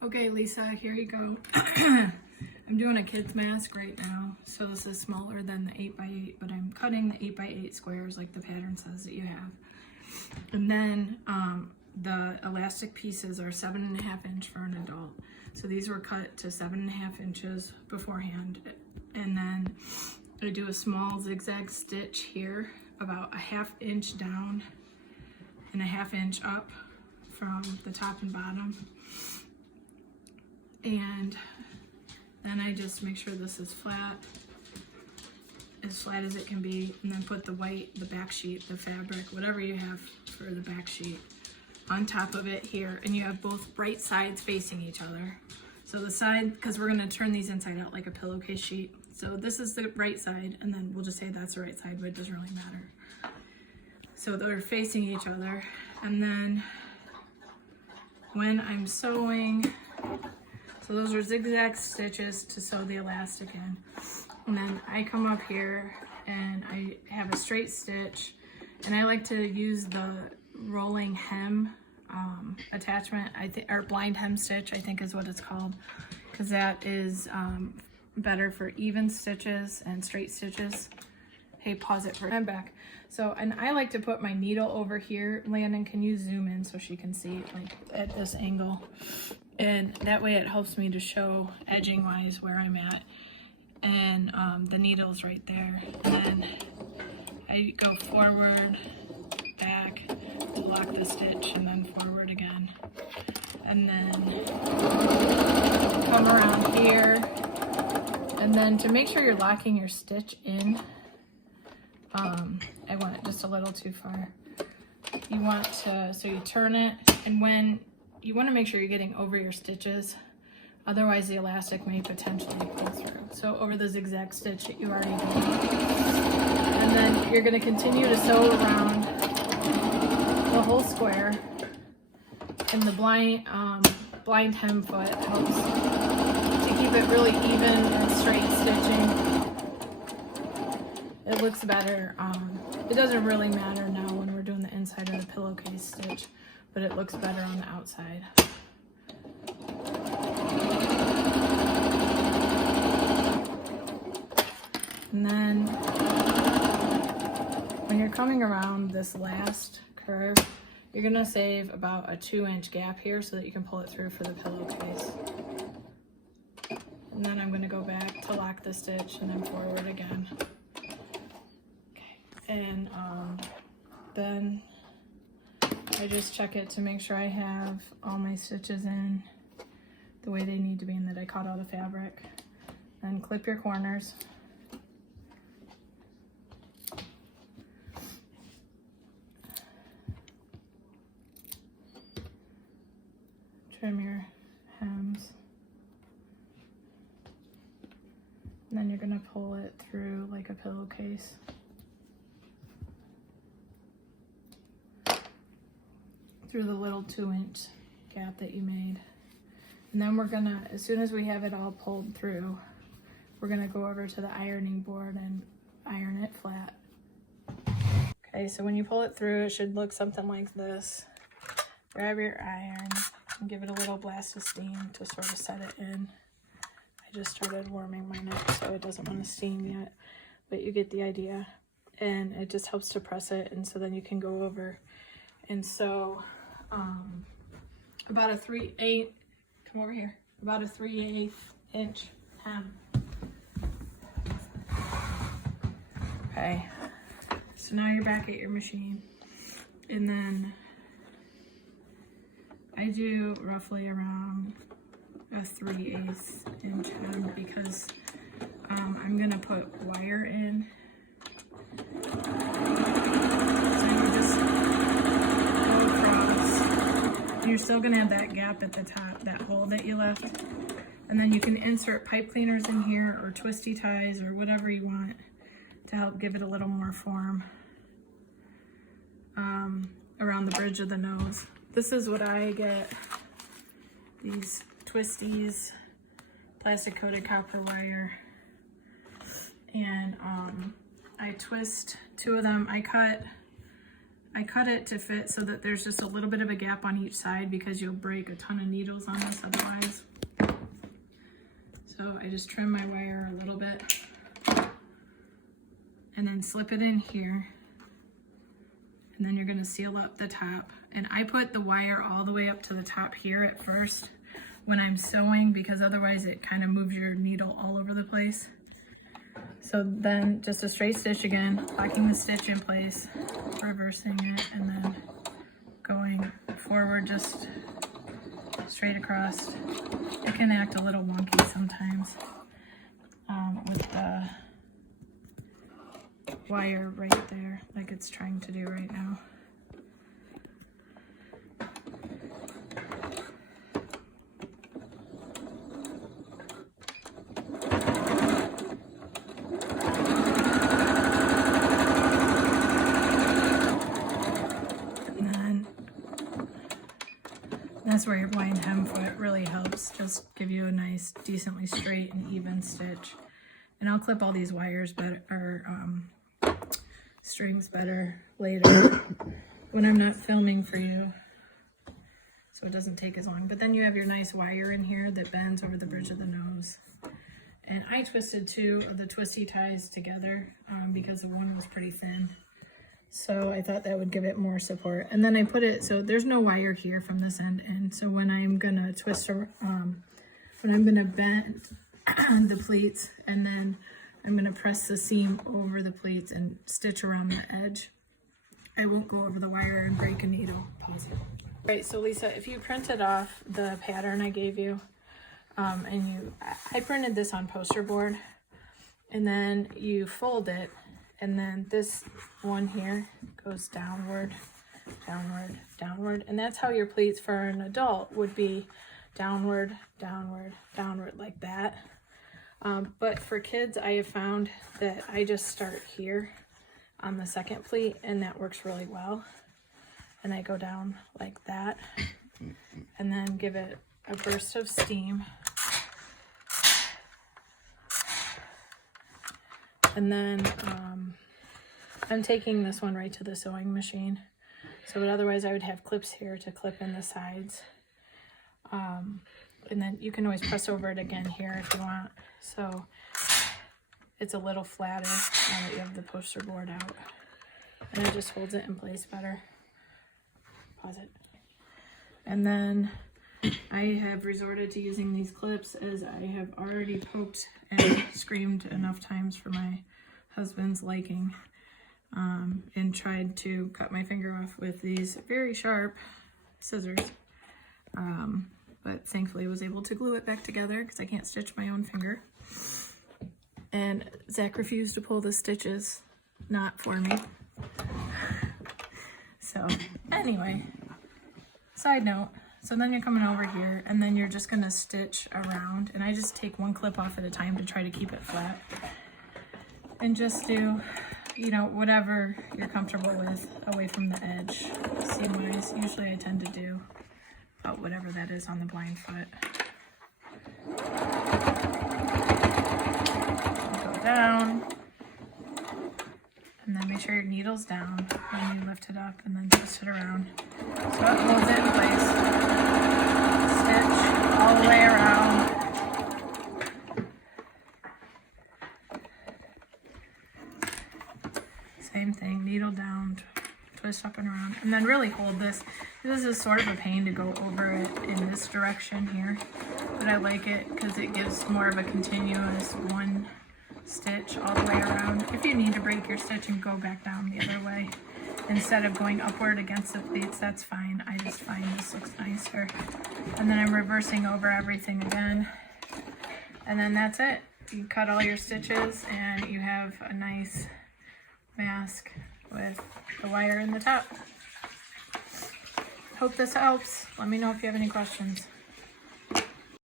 Okay, Lisa, here you go. I'm doing a kid's mask right now. So this is smaller than the 8x8, but I'm cutting the 8x8 squares like the pattern says that you have. And then the elastic pieces are 7.5 inch for an adult. So these were cut to 7.5 inches beforehand. And then I do a small zigzag stitch here, about a 1/2 inch down and a 1/2 inch up from the top and bottom. And then I just make sure this is flat as it can be, and then put the back sheet, the fabric, whatever you have for the back sheet, on top of it here. And you have both right sides facing each other. So the side, because we're going to turn these inside out like a pillowcase sheet. So this is the right side, and then we'll just say that's the right side, but it doesn't really matter. So they're facing each other. And then when I'm sewing, so those are zigzag stitches to sew the elastic in. And then I come up here and I have a straight stitch, and I like to use the rolling hem attachment, or blind hem stitch, I think is what it's called, because that is better for even stitches and straight stitches. Hey, pause it for, I'm back. So, and I like to put my needle over here. Landon, can you zoom in so she can see like at this angle? And that way it helps me to show edging wise where I'm at. And the needle's right there. And then I go forward, back, lock the stitch, and then forward again. And then come around here. And then to make sure you're locking your stitch in, I went just a little too far. You want to, so you turn it, and when you want to make sure you're getting over your stitches, otherwise the elastic may potentially pull through. So over the zigzag stitch that you already did. And then you're going to continue to sew around the whole square. And the blind hem foot helps to keep it really even and straight stitching. It looks better. It doesn't really matter now when we're doing the inside of the pillowcase stitch, but it looks better on the outside. And then when you're coming around this last curve, you're gonna save about a 2-inch gap here so that you can pull it through for the pillowcase. And then I'm gonna go back to lock the stitch and then forward again. And then I just check it to make sure I have all my stitches in the way they need to be and that I cut all the fabric. Then clip your corners. Trim your hems. And then you're gonna pull it through like a pillowcase. Through the little 2-inch gap that you made. And then we're gonna, as soon as we have it all pulled through, we're gonna go over to the ironing board and iron it flat. Okay, so when you pull it through, it should look something like this. Grab your iron and give it a little blast of steam to sort of set it in. I just started warming my neck, so it doesn't want to steam yet, but you get the idea. And it just helps to press it, and so then you can go over. And so about a 3/8, come over here, about a 3/8 inch hem. Okay, so now you're back at your machine. And then I do roughly around a 3/8 inch hem because I'm gonna put wire in. You're still gonna have that gap at the top, that hole that you left. And then you can insert pipe cleaners in here or twisty ties or whatever you want to help give it a little more form around the bridge of the nose. This is what I get, these twisties, plastic coated copper wire. And I twist 2 of them. I cut it to fit so that there's just a little bit of a gap on each side because you'll break a ton of needles on this otherwise. I just trim my wire a little bit and then slip it in here. And then you're gonna seal up the top. And I put the wire all the way up to the top here at first when I'm sewing, because otherwise it kind of moves your needle all over the place. So then just a straight stitch again, locking the stitch in place, reversing it, and then going forward just straight across. It can act a little wonky sometimes with the wire right there, like it's trying to do right now. That's where your blind hem foot really helps, just give you a nice, decently straight and even stitch. And I'll clip all these wires better, or strings better later when I'm not filming for you, so it doesn't take as long. But then you have your nice wire in here that bends over the bridge of the nose. And I twisted 2 of the twisty ties together because the one was pretty thin. So I thought that would give it more support. And then I put it, so there's no wire here from this end. And so when I'm gonna twist, when I'm gonna bend the pleats, and then I'm gonna press the seam over the pleats and stitch around the edge, I won't go over the wire and break a needle. Pause it. All right, so Lisa, if you printed off the pattern I gave you, I printed this on poster board, and then you fold it, and then this one here goes downward, downward, downward. And that's how your pleats for an adult would be, downward, downward, downward, like that. But for kids, I have found that I just start here on the second pleat, and that works really well. And I go down like that, and then give it a burst of steam. And then I'm taking this one right to the sewing machine. So but otherwise I would have clips here to clip in the sides. And then you can always press over it again here if you want. So it's a little flatter now that you have the poster board out. And it just holds it in place better. Pause it. And then I have resorted to using these clips as I have already poked and screamed enough times for my husband's liking, and tried to cut my finger off with these very sharp scissors, but thankfully was able to glue it back together because I can't stitch my own finger. And Zach refused to pull the stitches knot for me. So anyway, side note, so then you're coming over here and then you're just gonna stitch around, and I just take one clip off at a time to try to keep it flat, and just do, you know, whatever you're comfortable with away from the edge. Seam-wise, usually I tend to do about whatever that is on the blind foot. Go down, and then make sure your needle's down when you lift it up, and then twist it around. So it holds it in place. Stitch all the way around. Same thing, needle down, twist up and around, and then really hold this. This is sort of a pain to go over it in this direction here, but I like it because it gives more of a continuous one stitch all the way around. If you need to break your stitch and go back down the other way instead of going upward against the pleats, that's fine. I just find this looks nicer. And then I'm reversing over everything again, and then that's it. You cut all your stitches and you have a nice mask with the wire in the top. Hope this helps. Let me know if you have any questions.